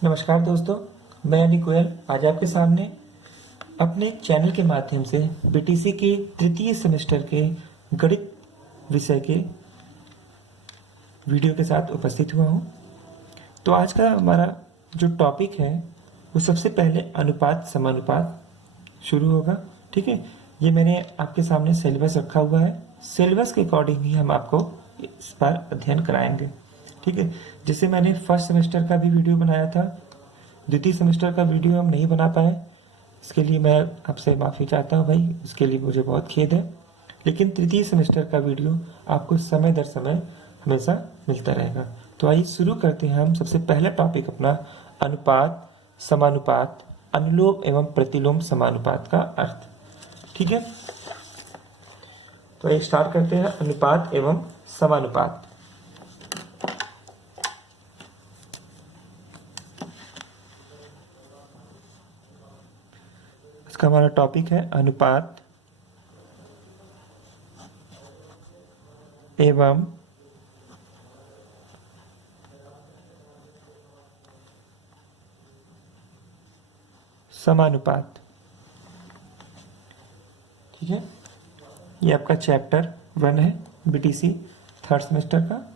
नमस्कार दोस्तों, मैं अनिक गोयल आज आपके सामने अपने चैनल के माध्यम से बीटीसी के तृतीय सेमेस्टर के गणित विषय के वीडियो के साथ उपस्थित हुआ हूं। तो आज का हमारा जो टॉपिक है वो सबसे पहले अनुपात समानुपात शुरू होगा। ठीक है, ये मैंने आपके सामने सिलेबस रखा हुआ है। सिलेबस के अकॉर्डिंग ही हम आपको इस बार अध्ययन कराएंगे। ठीक है, जैसे मैंने फर्स्ट सेमेस्टर का भी वीडियो बनाया था, द्वितीय सेमेस्टर का वीडियो हम नहीं बना पाए, इसके लिए मैं आपसे माफ़ी चाहता हूँ भाई, इसके लिए मुझे बहुत खेद है। लेकिन तृतीय सेमेस्टर का वीडियो आपको समय दर समय हमेशा मिलता रहेगा। तो आइए शुरू करते हैं हम सबसे पहला टॉपिक अपना, अनुपात समानुपात, अनुलोम एवं प्रतिलोम समानुपात का अर्थ। ठीक है, तो आइए स्टार्ट करते हैं अनुपात एवं समानुपात। इसका हमारा टॉपिक है अनुपात एवं समानुपात। ठीक है, ये आपका चैप्टर 1 है बीटीसी थर्ड सेमेस्टर का।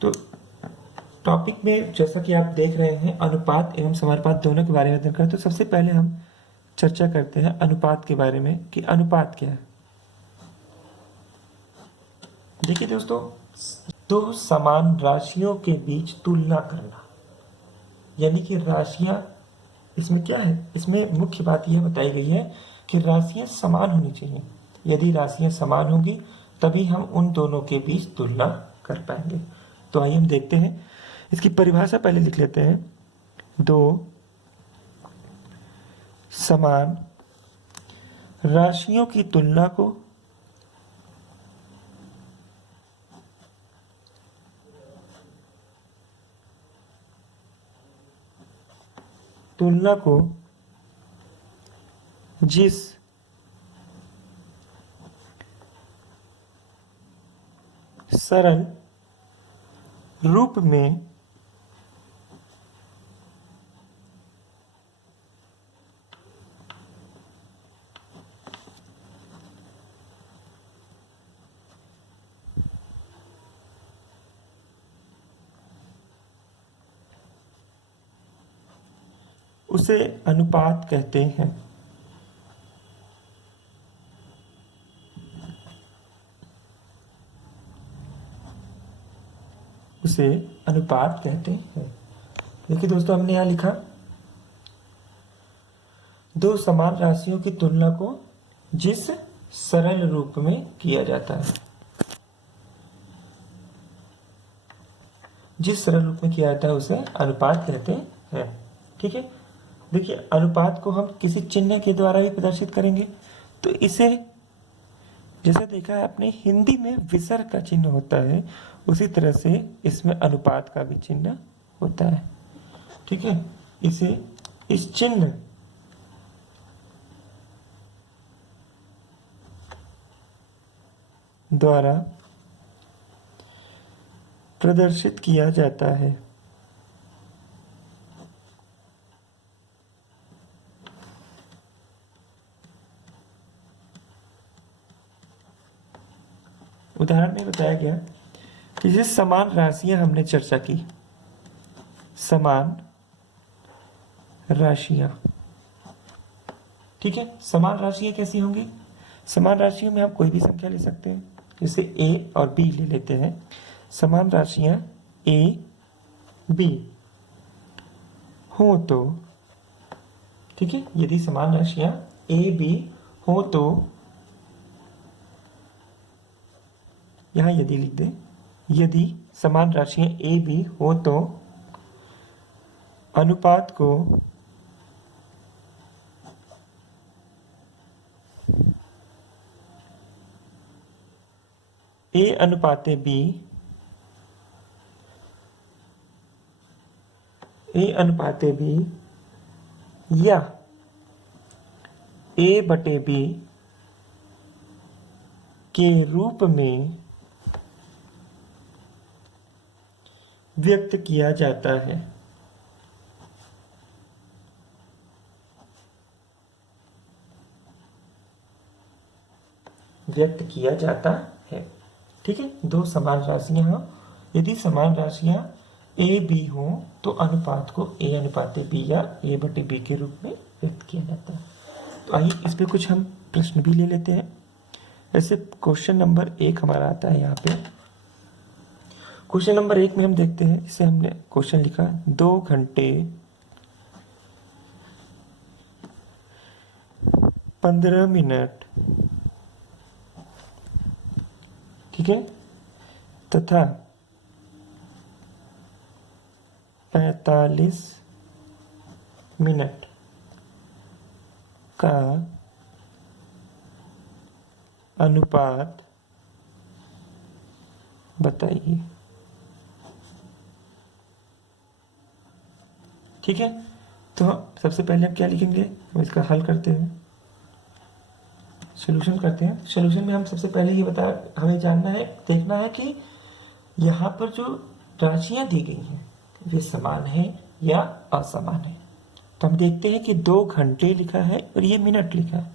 तो टॉपिक में जैसा कि आप देख रहे हैं अनुपात एवं समानुपात दोनों के बारे में अध्ययन करें। तो सबसे पहले हम चर्चा करते हैं अनुपात के बारे में कि अनुपात क्या है। देखिए दोस्तों, दो समान राशियों के बीच तुलना करना, यानी कि राशियां, इसमें क्या है, इसमें मुख्य बात यह बताई गई है कि राशियां समान होनी चाहिए। यदि राशियां समान होंगी तभी हम उन दोनों के बीच तुलना कर पाएंगे। तो आइए हम देखते हैं, इसकी परिभाषा पहले लिख लेते हैं। दो समान राशियों की तुलना को जिस सरल रूप में उसे अनुपात कहते हैं। उसे अनुपात कहते हैं। देखिए दोस्तों, हमने यहां लिखा दो समान राशियों की तुलना को जिस सरल रूप में किया जाता है, जिस सरल रूप में किया जाता है उसे अनुपात कहते हैं। ठीक है, देखिए अनुपात को हम किसी चिन्ह के द्वारा भी प्रदर्शित करेंगे। तो इसे जैसे देखा है आपने, हिंदी में विसर्ग का चिन्ह होता है, उसी तरह से इसमें अनुपात का भी चिन्ह होता है। ठीक है, इसे इस चिन्ह द्वारा प्रदर्शित किया जाता है। उदाहरण में बताया गया कि जिस समान राशियां हमने चर्चा की, समान राशियां। ठीक है, समान राशियां कैसी होंगी? समान राशियों में आप कोई भी संख्या ले सकते हैं, जैसे a और b ले लेते हैं। समान राशियां a b हो तो, ठीक है, यदि समान राशियां a b हो तो, यहां यदि लिख दें, यदि समान राशियां a b हो तो अनुपात को a अनुपाते b, a अनुपाते b या a बटे b के रूप में व्यक्त किया जाता है। व्यक्त किया जाता है। ठीक है, दो समान राशियां हों, यदि समान राशियां ए बी हों तो अनुपात को ए अनुपात बी या ए बटे बी के रूप में व्यक्त किया जाता है। तो आइए इस पे कुछ हम प्रश्न भी ले लेते हैं। ऐसे क्वेश्चन नंबर 1 हमारा आता है यहाँ पे। क्वेश्चन नंबर 1 में हम देखते हैं, इसे हमने क्वेश्चन लिखा 2 घंटे 15 मिनट, ठीक है, तथा 45 मिनट का अनुपात बताइए। ठीक है, तो सबसे पहले हम क्या लिखेंगे, हम इसका हल करते हैं, सॉल्यूशन करते हैं। सॉल्यूशन में हम सबसे पहले ये हमें जानना है, देखना है कि यहाँ पर जो राशियां दी गई हैं वे समान है या असमान है। तो हम देखते हैं कि 2 घंटे लिखा है और ये मिनट लिखा है,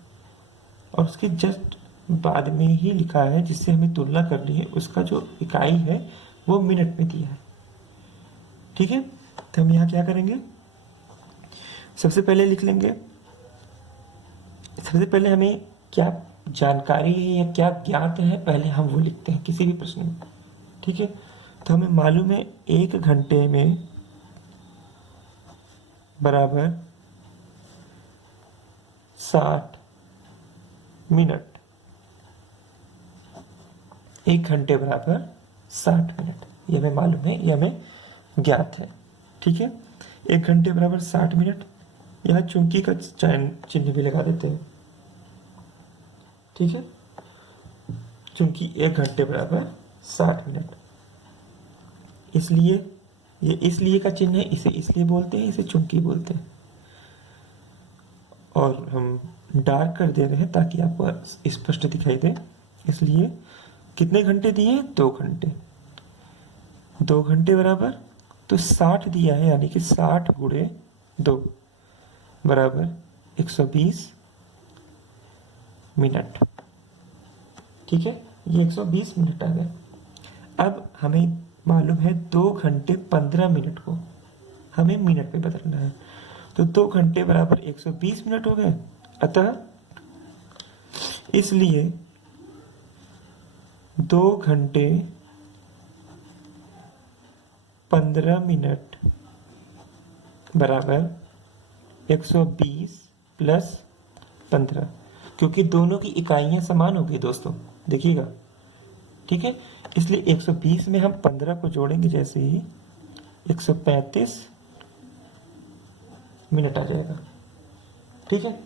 और उसके जस्ट बाद में ही लिखा है जिससे हमें तुलना करनी है, उसका जो इकाई है वो मिनट में दिया है। ठीक है, तो हम यहाँ क्या करेंगे, सबसे पहले लिख लेंगे, सबसे पहले हमें क्या जानकारी है या क्या ज्ञात है पहले हम वो लिखते हैं किसी भी प्रश्न में। ठीक है, तो हमें मालूम है 1 घंटे में बराबर 60 मिनट, 1 घंटे बराबर 60 मिनट, ये हमें मालूम है, ये हमें ज्ञात है। ठीक है, 1 घंटे बराबर 60 मिनट, यहाँ चुंकी का चिन्ह भी लगा देते हैं। ठीक है, चूंकि 1 घंटे बराबर 60 मिनट, इसलिए ये इसलिए का चिन्ह है, इसे इसलिए बोलते हैं, इसे चुंकी बोलते हैं। और हम डार्क कर दे रहे हैं ताकि आपको स्पष्ट दिखाई दे। इसलिए कितने घंटे दिए, 2 घंटे, 2 घंटे बराबर तो 60 दिया है, यानी कि 60 गुणे 2 बराबर 120 मिनट। ठीक है, ये 120 मिनट आ गए। अब हमें मालूम है 2 घंटे 15 मिनट को हमें मिनट में बदलना है, तो 2 घंटे बराबर 120 मिनट हो गए। अतः इसलिए 2 घंटे 15 मिनट बराबर 120 प्लस 15, क्योंकि दोनों की इकाइयां समान हो गई दोस्तों, देखिएगा। ठीक है, इसलिए 120 में हम 15 को जोड़ेंगे, जैसे ही 135 मिनट आ जाएगा। ठीक है,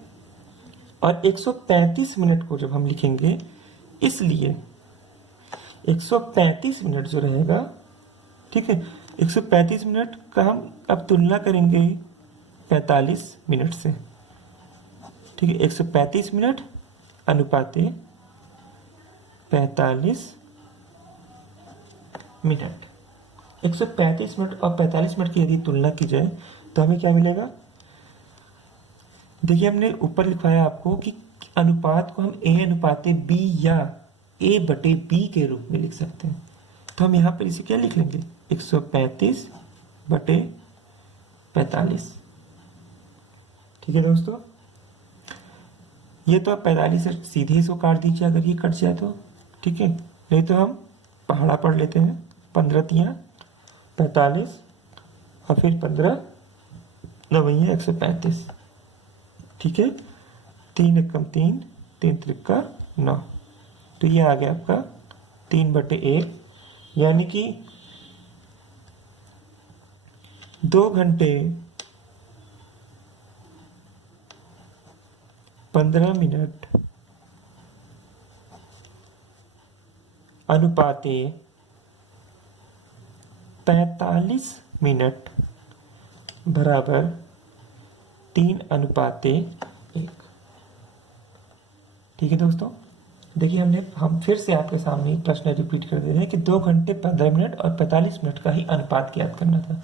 और 135 मिनट को जब हम लिखेंगे, इसलिए 135 मिनट जो रहेगा, ठीक है, 135 मिनट का हम अब तुलना करेंगे 45 मिनट से। ठीक है, 135 मिनट अनुपाते 45 मिनट, 135 मिनट और 45 मिनट की यदि तुलना की जाए तो हमें क्या मिलेगा। देखिए, हमने ऊपर लिखवाया आपको कि अनुपात को हम ए अनुपाते बी या ए बटे बी के रूप में लिख सकते हैं। तो हम यहाँ पर इसे क्या लिख लेंगे, 135 बटे 45। ठीक है दोस्तों, ये तो आप 45 से सीधे इसको काट दीजिए अगर ये कट जाए तो। ठीक है, नहीं तो हम पहाड़ा पढ़ लेते हैं, 15 तियां 45 और फिर 15 नवैया 135। ठीक है, 3 एकम 3, 3 त्रिका 9, तो ये आ गया आपका 3 बटे 1, यानी कि 2 घंटे 15 मिनट अनुपाते 45 मिनट बराबर 3 अनुपाते 1। ठीक है दोस्तों, देखिए हम फिर से आपके सामने एक प्रश्न रिपीट कर दे रहे हैं कि 2 घंटे 15 मिनट और 45 मिनट का ही अनुपात ज्ञात करना था।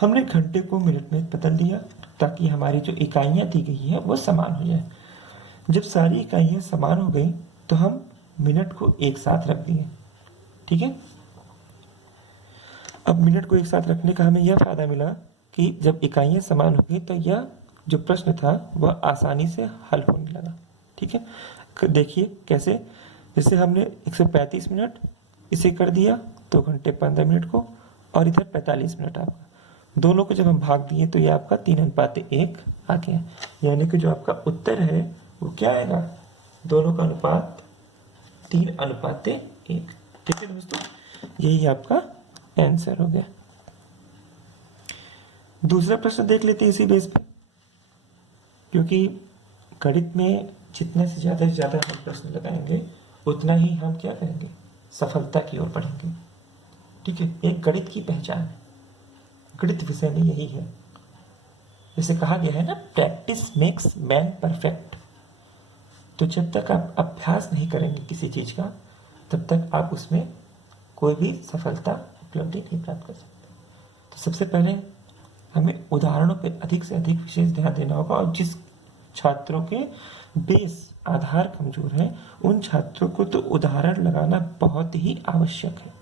हमने घंटे को मिनट में बदल दिया ताकि हमारी जो इकाइयाँ दी गई है वो समान हो जाए। जब सारी इकाइयाँ समान हो गई तो हम मिनट को एक साथ रख दिए। ठीक है, अब मिनट को एक साथ रखने का हमें यह फायदा मिला कि जब इकाइयाँ समान हो गई तो यह जो प्रश्न था वह आसानी से हल होने लगा। ठीक है, देखिए कैसे, जैसे हमने 135 मिनट इसे कर दिया 2 घंटे 15 मिनट को, और इधर 45 मिनट आपका, दोनों को जब हम भाग दिए तो ये आपका 3:1 आ गया। यानी कि जो आपका उत्तर है वो क्या आएगा, दोनों का अनुपात 3:1। ठीक है दोस्तों, यही आपका आंसर हो गया। दूसरा प्रश्न देख लेते हैं इसी बेस पे, क्योंकि गणित में जितने से ज़्यादा हम प्रश्न लगाएंगे उतना ही हम क्या करेंगे, सफलता की ओर बढ़ेंगे। ठीक है, एक गणित की पहचान है, गणित विषय में यही है। जैसे कहा गया है ना, प्रैक्टिस मेक्स मैन परफेक्ट। तो जब तक आप अभ्यास नहीं करेंगे किसी चीज़ का, तब तक आप उसमें कोई भी सफलता उपलब्धि नहीं प्राप्त कर सकते। तो सबसे पहले हमें उदाहरणों पर अधिक से अधिक विशेष ध्यान देना होगा, और जिस छात्रों के बेस आधार कमजोर है उन छात्रों को तो उदाहरण लगाना बहुत ही आवश्यक है।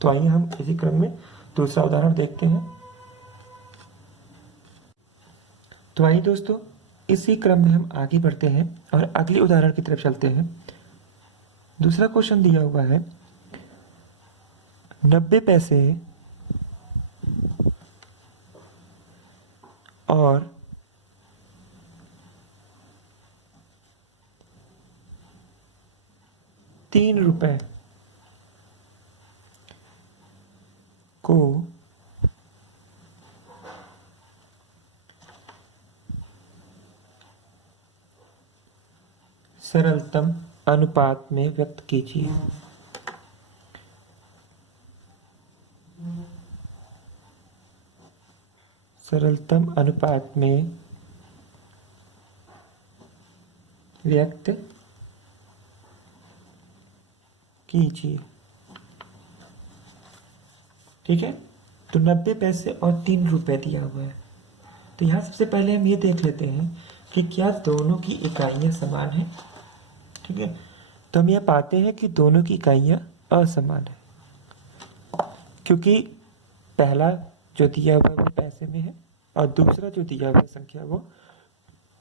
तो आइए हम इसी क्रम में दूसरा उदाहरण देखते हैं। तो आइए दोस्तों, इसी क्रम में हम आगे बढ़ते हैं और अगले उदाहरण की तरफ चलते हैं। दूसरा क्वेश्चन दिया हुआ है 90 पैसे और 3 रुपए को सरलतम अनुपात में व्यक्त कीजिए। सरलतम अनुपात में व्यक्त कीजिए। ठीक है, तो 90 पैसे और 3 रुपए दिया हुआ है। तो यहाँ सबसे पहले हम ये देख लेते हैं कि क्या दोनों की इकाइयाँ समान हैं। ठीक है, तो हम यह पाते हैं कि दोनों की इकाइयाँ असमान है, क्योंकि पहला जो दिया हुआ है वो पैसे में है और दूसरा जो दिया हुआ संख्या वो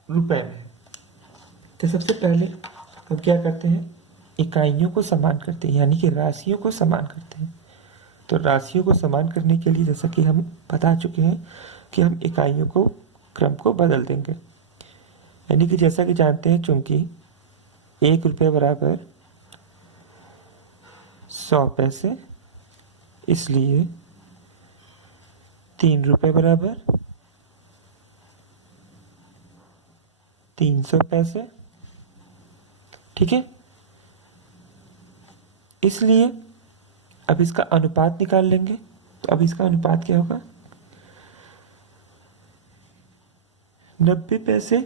रुपए में है। तो सबसे पहले हम क्या करते हैं, इकाइयों को समान करते हैं, यानी कि राशियों को समान करते हैं। तो राशियों को समान करने के लिए जैसा कि हम बता चुके हैं कि हम इकाइयों को क्रम को बदल देंगे। यानी कि जैसा कि जानते हैं, चूंकि 1 रुपये बराबर 100 पैसे, इसलिए 3 रुपये बराबर 300 पैसे। ठीक है, इसलिए अब इसका अनुपात निकाल लेंगे। तो अब इसका अनुपात क्या होगा, 90 पैसे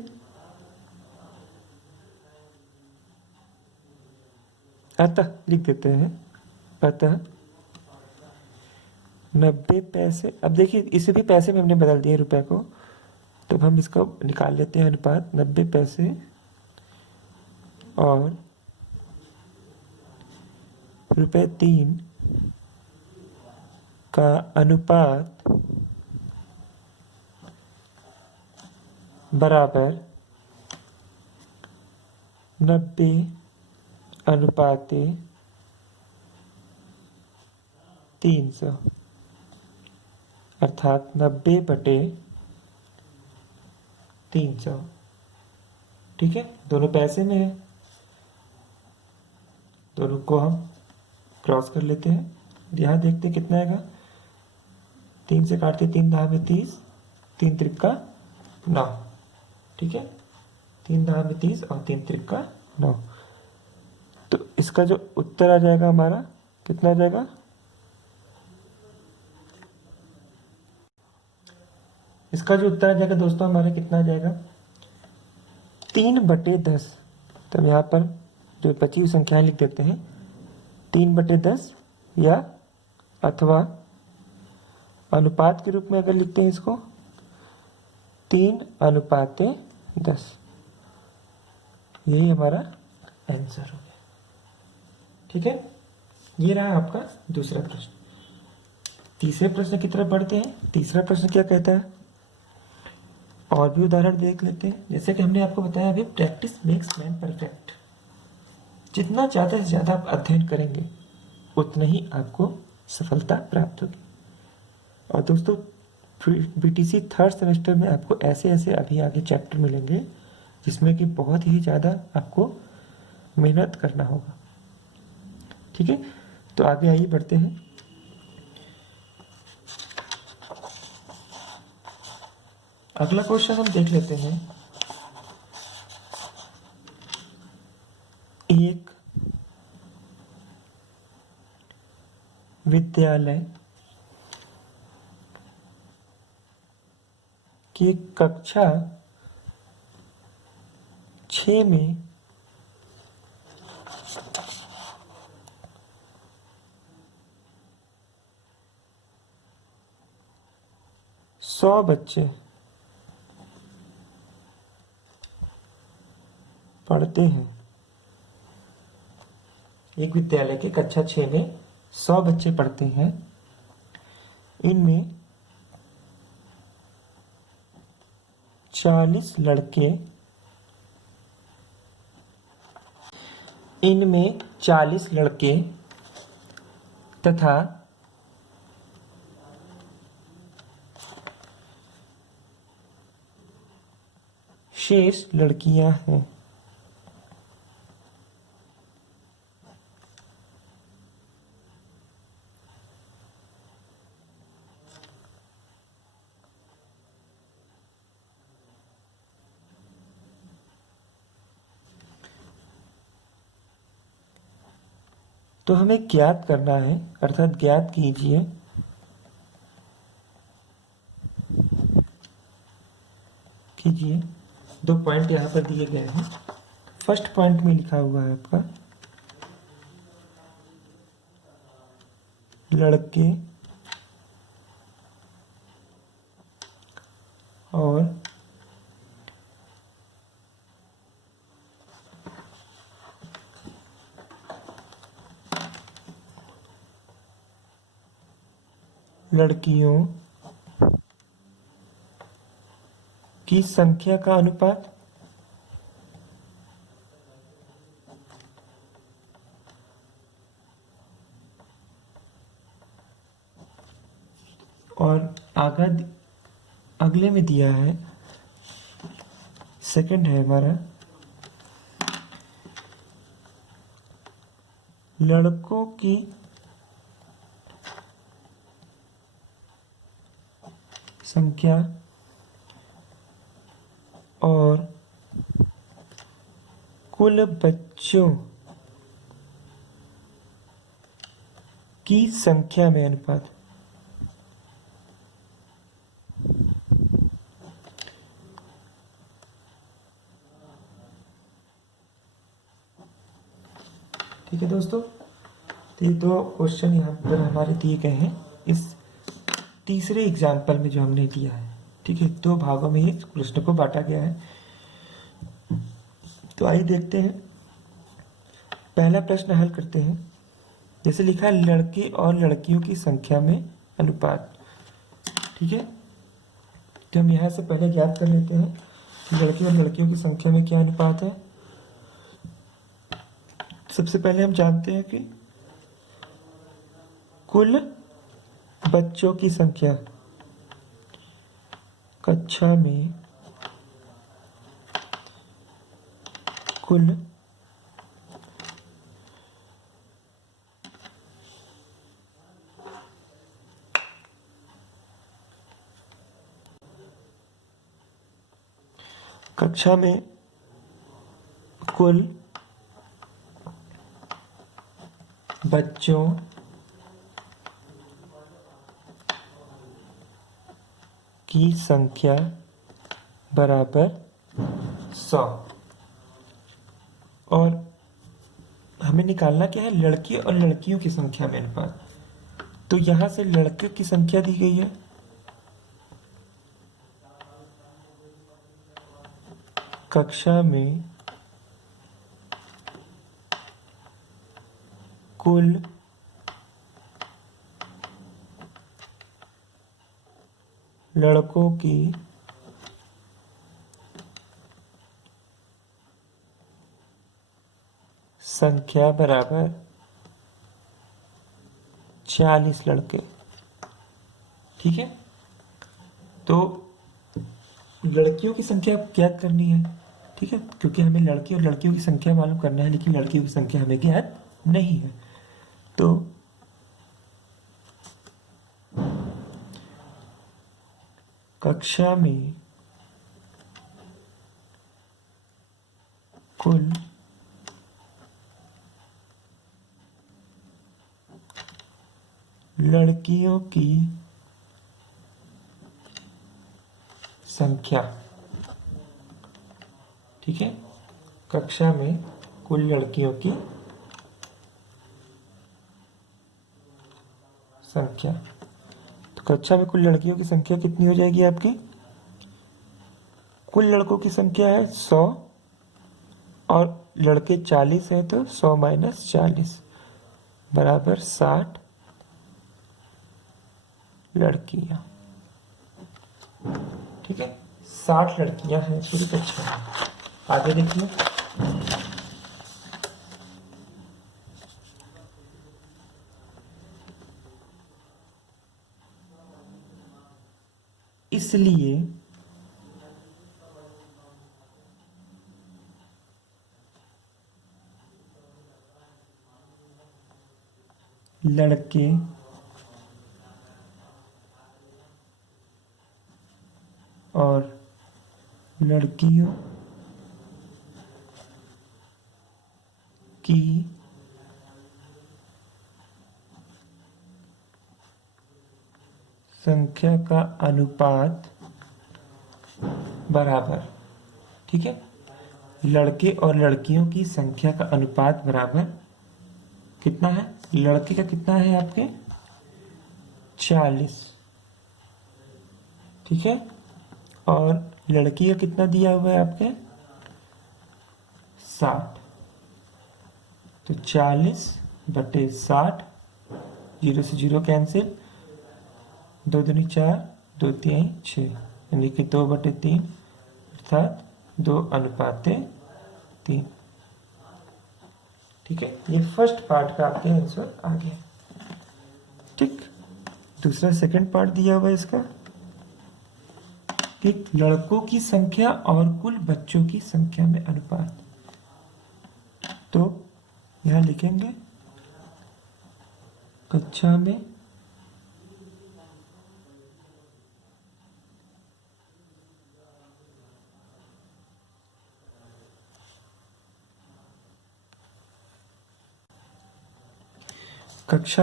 अतः लिख देते हैं, अतः 90 पैसे। अब देखिए इसे भी पैसे में हमने बदल दिया रुपए को, तो हम इसको निकाल लेते हैं अनुपात। 90 पैसे और ₹3 का अनुपात बराबर 90 अनुपाते 300, अर्थात 90/300। ठीक है, दोनों पैसे में है, दोनों को हम क्रॉस कर लेते हैं। यहाँ देखते कितना आएगा, 3 से काटते 3 दाह में 30, 3 त्रिका 9। ठीक है, 3 दाह में 30 और 3 त्रिका 9। तो इसका जो उत्तर आ जाएगा हमारा कितना आ जाएगा, इसका जो उत्तर आ जाएगा दोस्तों हमारा कितना आ जाएगा, 3/10। तब यहाँ पर जो बची हुई संख्याएं लिख देते हैं 3/10 या अथवा अनुपात के रूप में अगर लिखते हैं इसको 3:10। यही हमारा आंसर हो गया। ठीक है, ये रहा आपका दूसरा प्रश्न। तीसरे प्रश्न की तरफ बढ़ते हैं। तीसरा प्रश्न क्या कहता है, और भी उदाहरण देख लेते हैं। जैसे कि हमने आपको बताया अभी, प्रैक्टिस मेक्स मैन परफेक्ट। जितना ज़्यादा से ज़्यादा आप अध्ययन करेंगे उतना ही आपको सफलता प्राप्त होगी। और दोस्तों, बीटीसी थर्ड सेमेस्टर में आपको ऐसे ऐसे अभी आगे चैप्टर मिलेंगे जिसमें कि बहुत ही ज़्यादा आपको मेहनत करना होगा। ठीक है, तो आगे आइए बढ़ते हैं। अगला क्वेश्चन हम देख लेते हैं। एक विद्यालय की कक्षा 6 में 100 बच्चे पढ़ते हैं। एक विद्यालय के कक्षा 6 में 100 बच्चे पढ़ते हैं। इनमें 40 लड़के तथा 6 लड़कियां हैं। तो हमें ज्ञात करना है, अर्थात ज्ञात कीजिए 2 पॉइंट यहाँ पर दिए गए हैं। फर्स्ट पॉइंट में लिखा हुआ है आपका लड़के और लड़कियों की संख्या का अनुपात। और अगले में दिया है, सेकंड है हमारा लड़कों की संख्या और कुल बच्चों की संख्या में अनुपात। ठीक है दोस्तों, तो ये 2 क्वेश्चन यहाँ पर हमारे दिए गए हैं इस तीसरे एग्जाम्पल में जो हमने दिया है। ठीक है, 2 भागों में ये प्रश्न को बांटा गया है। तो आइए देखते हैं, पहला प्रश्न हल करते हैं। जैसे लिखा है लड़के और लड़कियों की संख्या में अनुपात। ठीक है, तो हम यहाँ से पहले ज्ञात कर लेते हैं कि लड़के और लड़कियों की संख्या में क्या अनुपात है। सबसे पहले हम जानते हैं कि कुल बच्चों की संख्या कक्षा में कुल बच्चों की संख्या बराबर 100। और हमें निकालना क्या है, लड़के और लड़कियों की संख्या में अनुपात। तो यहां से लड़के की संख्या दी गई है, कक्षा में कुल लड़कों की संख्या बराबर 40 लड़के। ठीक है, तो लड़कियों की संख्या ज्ञात करनी है। ठीक है, क्योंकि हमें लड़के और लड़कियों की संख्या मालूम करना है, लेकिन लड़कियों की संख्या हमें ज्ञात नहीं है। तो कक्षा में कुल लड़कियों की संख्या, ठीक है, कक्षा में कुल लड़कियों की संख्या। तो कक्षा में कुल लड़कियों की संख्या कितनी हो जाएगी आपकी? कुल लड़कों की संख्या है 100 और लड़के 40 हैं, तो 100 माइनस 40 बराबर 60 लड़कियां। ठीक है, 60 लड़कियां हैं पूरी कक्षा में। आगे देखिए, इसलिए लड़के और लड़कियों की संख्या का अनुपात बराबर, ठीक है, लड़के और लड़कियों की संख्या का अनुपात बराबर कितना है? लड़के का कितना है आपके? 40, ठीक है, और लड़की का कितना दिया हुआ है आपके? 60। तो 40/60, 0 से 0 कैंसिल, 2 दूनी 4, 2 तिहाई 6, यानी कि 2/3 अर्थात 2:3। ठीक है, ये फर्स्ट पार्ट का आपके आंसर आ गया। ठीक, दूसरा सेकंड पार्ट दिया हुआ है इसका कि लड़कों की संख्या और कुल बच्चों की संख्या में अनुपात। तो यहां लिखेंगे कक्षा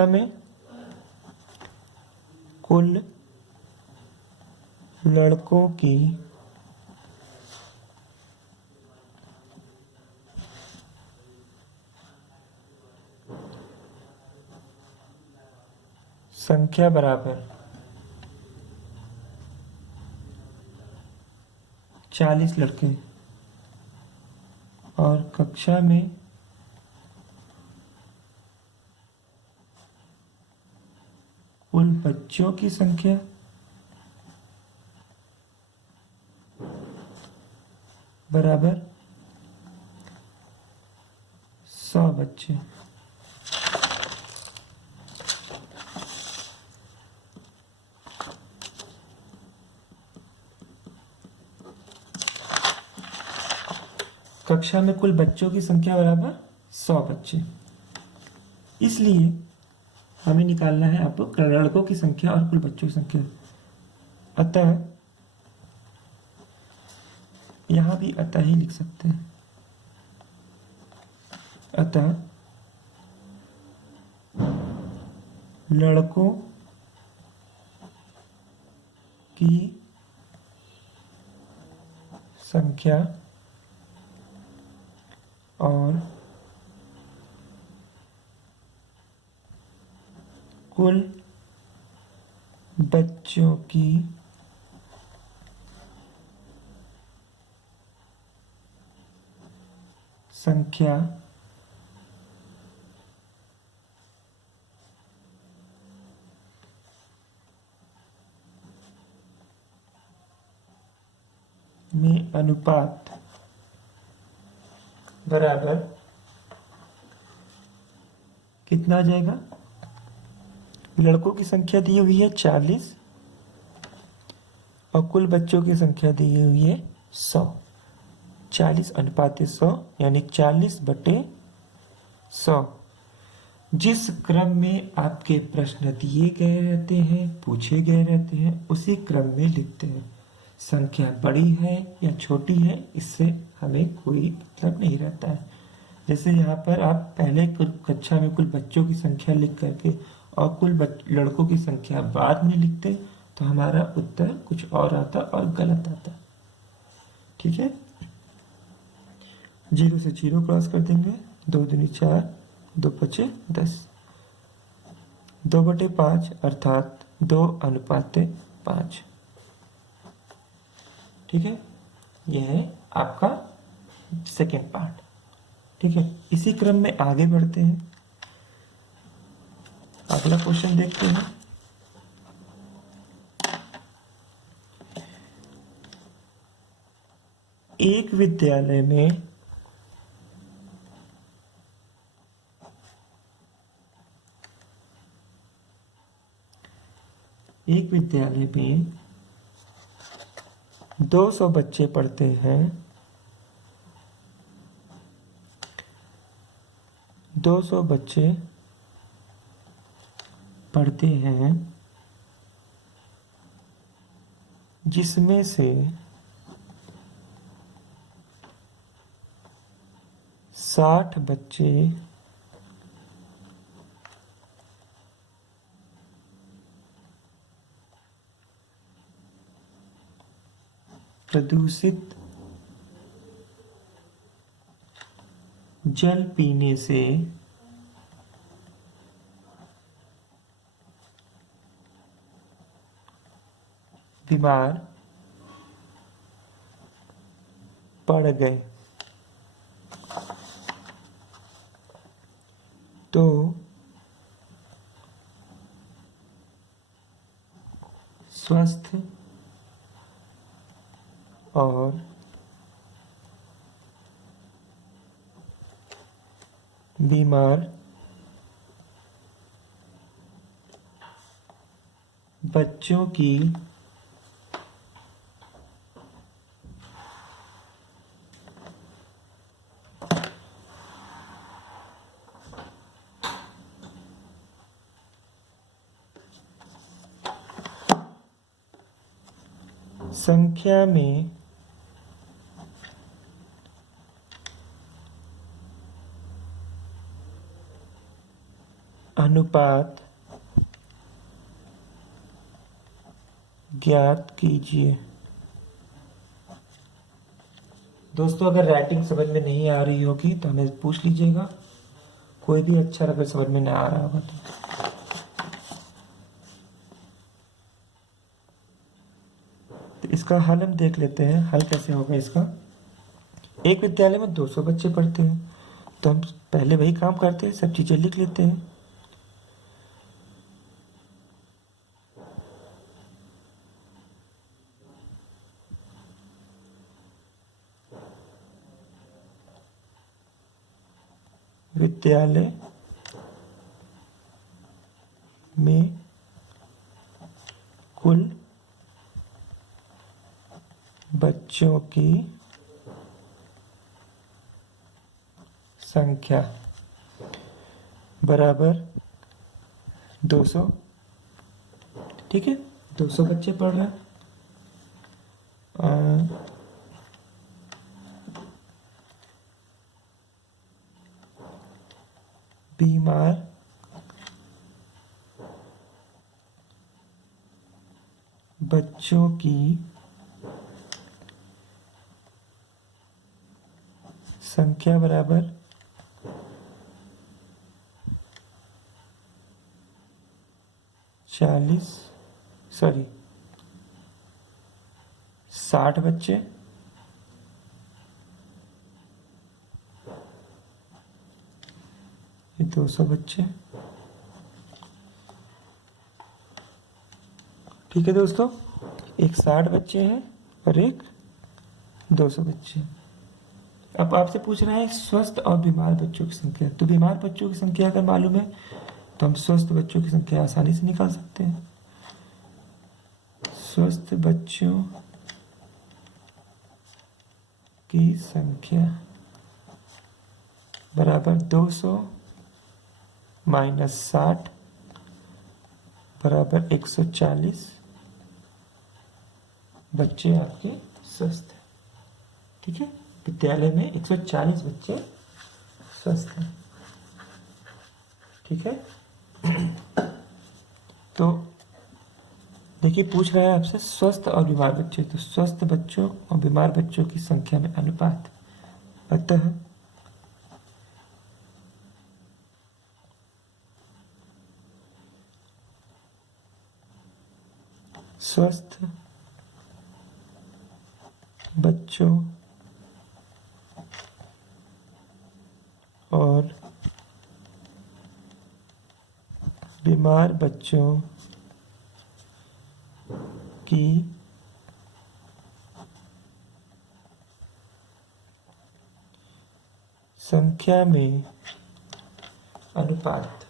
में कुल लड़कों की संख्या बराबर 40 लड़के और कक्षा में कुल बच्चों की संख्या बराबर 100 बच्चे। कक्षा में कुल बच्चों की संख्या बराबर 100 बच्चे, इसलिए हमें निकालना है आपको लड़कों की संख्या और कुल बच्चों की संख्या। अतः यहां भी अतः ही लिख सकते हैं। अतः लड़कों की संख्या और कुल बच्चों की संख्या में अनुपात बराबर कितना आ जाएगा? लड़कों की संख्या दी हुई है 40 और कुल बच्चों की संख्या दी हुई है 100। 40:100 यानी 40/100। जिस क्रम में आपके प्रश्न दिए गए रहते हैं, पूछे गए रहते हैं, उसी क्रम में लिखते हैं। संख्या बड़ी है या छोटी है, इससे हमें कोई मतलब नहीं रहता है। जैसे यहाँ पर आप पहले कक्षा में कुल बच्चों की संख्या लिख करके और कुल लड़कों की संख्या बाद में लिखते तो हमारा उत्तर कुछ और आता और गलत आता। ठीक है, 0 से 0 क्रॉस कर देंगे। 2 दूनी 4, 2 पचे 10, 2/5 अर्थात 2:5। ठीक है, यह है आपका सेकेंड पार्ट। ठीक है, इसी क्रम में आगे बढ़ते हैं। अगला क्वेश्चन देखते हैं। एक विद्यालय में एक विद्यालय में 200 बच्चे पढ़ते हैं। 200 बच्चे पढ़ते हैं, जिसमें से 60 बच्चे प्रदूषित जल पीने से बीमार पड़ गए, तो स्वस्थ और बीमार बच्चों की संख्या में अनुपात ज्ञात कीजिए। दोस्तों, अगर राइटिंग समझ में नहीं आ रही होगी तो हमें पूछ लीजिएगा। कोई भी अक्षर अगर समझ में नहीं आ रहा होगा तो इसका हल हम देख लेते हैं। हल कैसे होगा इसका? एक विद्यालय में 200 बच्चे पढ़ते हैं, तो हम पहले वही काम करते हैं, सब चीजें लिख लेते हैं। विद्यालय में कुल बच्चों की संख्या बराबर 200। ठीक है, 200 बच्चे पढ़ रहे हैं। बीमार बच्चों की संख्या बराबर 40 सॉरी 60 बच्चे, ये 200 बच्चे। ठीक है दोस्तों, एक 60 बच्चे हैं और एक 200 बच्चे। अब आपसे पूछ रहा है स्वस्थ और बीमार बच्चों की संख्या। तो बीमार बच्चों की संख्या अगर मालूम है तो हम स्वस्थ बच्चों की संख्या आसानी से निकाल सकते हैं। स्वस्थ बच्चों की संख्या बराबर 200 माइनस 60 बराबर 140 बच्चे आपके स्वस्थ हैं। ठीक है, विद्यालय में 140 बच्चे स्वस्थ हैं। ठीक है, तो देखिए पूछ रहा है आपसे स्वस्थ और बीमार बच्चे। तो स्वस्थ बच्चों और बीमार बच्चों की संख्या में अनुपात, अतः स्वस्थ बच्चों और बीमार बच्चों की संख्या में अनुपात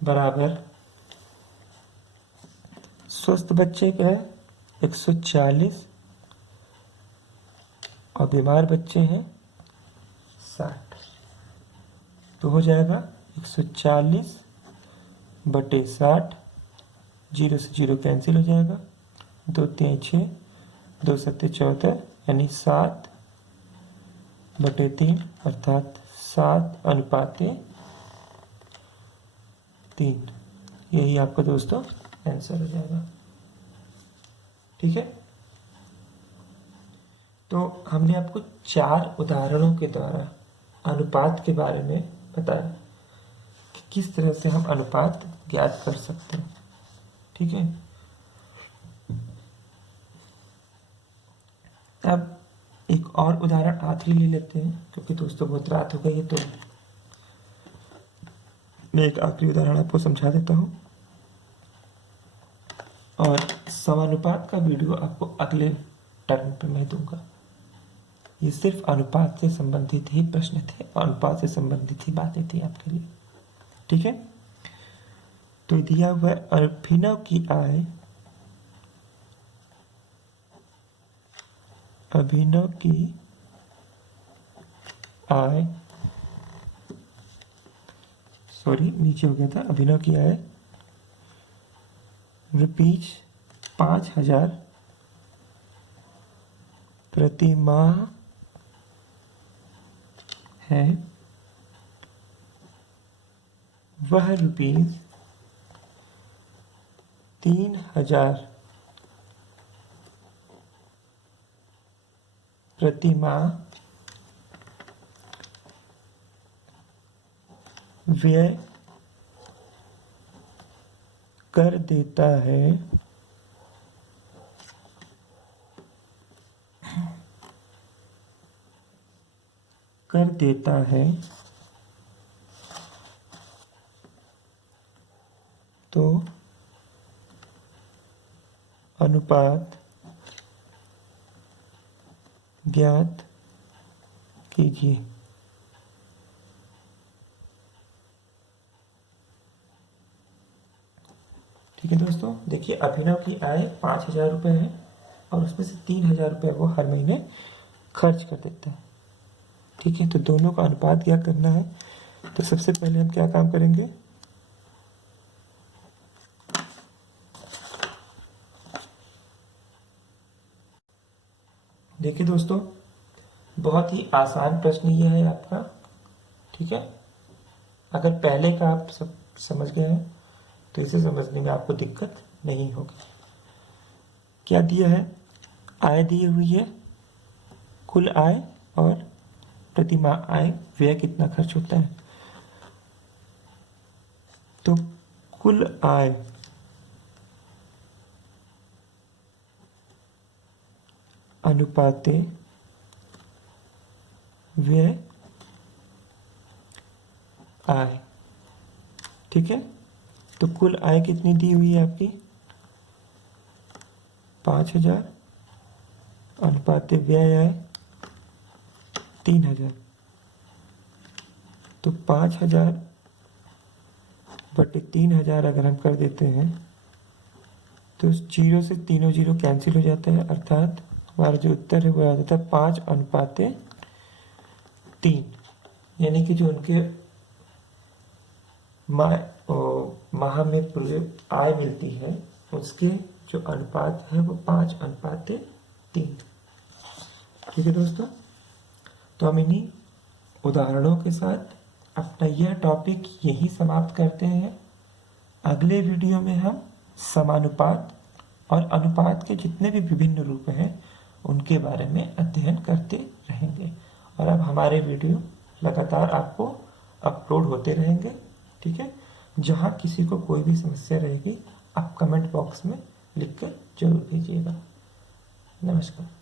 बराबर स्वस्थ बच्चे क्या है 140 और बीमार बच्चे हैं 60। तो हो जाएगा 140 बटे 60, 0 से 0 कैंसिल हो जाएगा, 2 3 6, 2 7 14, यानी 7 बटे 3 अर्थात 7 अनुपात 3। यही आपका दोस्तों आंसर हो जाएगा। ठीक है, तो हमने आपको 4 उदाहरणों के द्वारा अनुपात के बारे में बताया कि किस तरह से हम अनुपात ज्ञात कर सकते हैं। ठीक है, अब एक और उदाहरण आखिरी ले लेते हैं क्योंकि दोस्तों बहुत रात हो गई है। तो मैं एक आखिरी उदाहरण आपको समझा देता हूँ और समानुपात का वीडियो आपको अगले टर्म पे मैं दूंगा। ये सिर्फ अनुपात से संबंधित ही प्रश्न थे, अनुपात से संबंधित ही बातें थी आपके लिए। ठीक है, तो दिया हुआ अभिनव की आय, अभिनव की आय सॉरी नीचे हो गया था, अभिनव की आय ₹5000 प्रति माह है। वह ₹3000 प्रति माह व्यय कर देता है। तो अनुपात ज्ञात कीजिए। ठीक है दोस्तों, देखिए अभिनव की आय 5000 रुपये है और उसमें से 3000 रुपये वो हर महीने खर्च कर देता है। ठीक है, तो दोनों का अनुपात क्या करना है। तो सबसे पहले हम क्या काम करेंगे, देखिए दोस्तों बहुत ही आसान प्रश्न ये है आपका। ठीक है, अगर पहले का आप सब समझ गए हैं तो इसे समझने में आपको दिक्कत नहीं होगी। क्या दिया है, आय दी हुई है, कुल आय और प्रति माह आय व्यय कितना खर्च होता है। तो कुल आय अनुपाते व्यय आय। ठीक है, तो कुल आय कितनी दी हुई है आपकी 5,000 अनुपाते व्यय आय 3,000। तो 5,000 बटे 3,000 अगर हम कर देते हैं तो जीरो से तीनों जीरो कैंसिल हो जाता है, अर्थात हमारा जो उत्तर है वो आ जाता है 5:3। यानी कि जो उनके माह में आय मिलती है उसके जो अनुपात है वो 5:3। ठीक है दोस्तों, तो हम इन्हीं उदाहरणों के साथ अपना यह टॉपिक यही समाप्त करते हैं। अगले वीडियो में हम समानुपात और अनुपात के जितने भी विभिन्न रूप हैं उनके बारे में अध्ययन करते रहेंगे। और अब हमारे वीडियो लगातार आपको अपलोड होते रहेंगे। ठीक है, जहाँ किसी को कोई भी समस्या रहेगी आप कमेंट बॉक्स में लिखकर जरूर भेजिएगा। नमस्कार।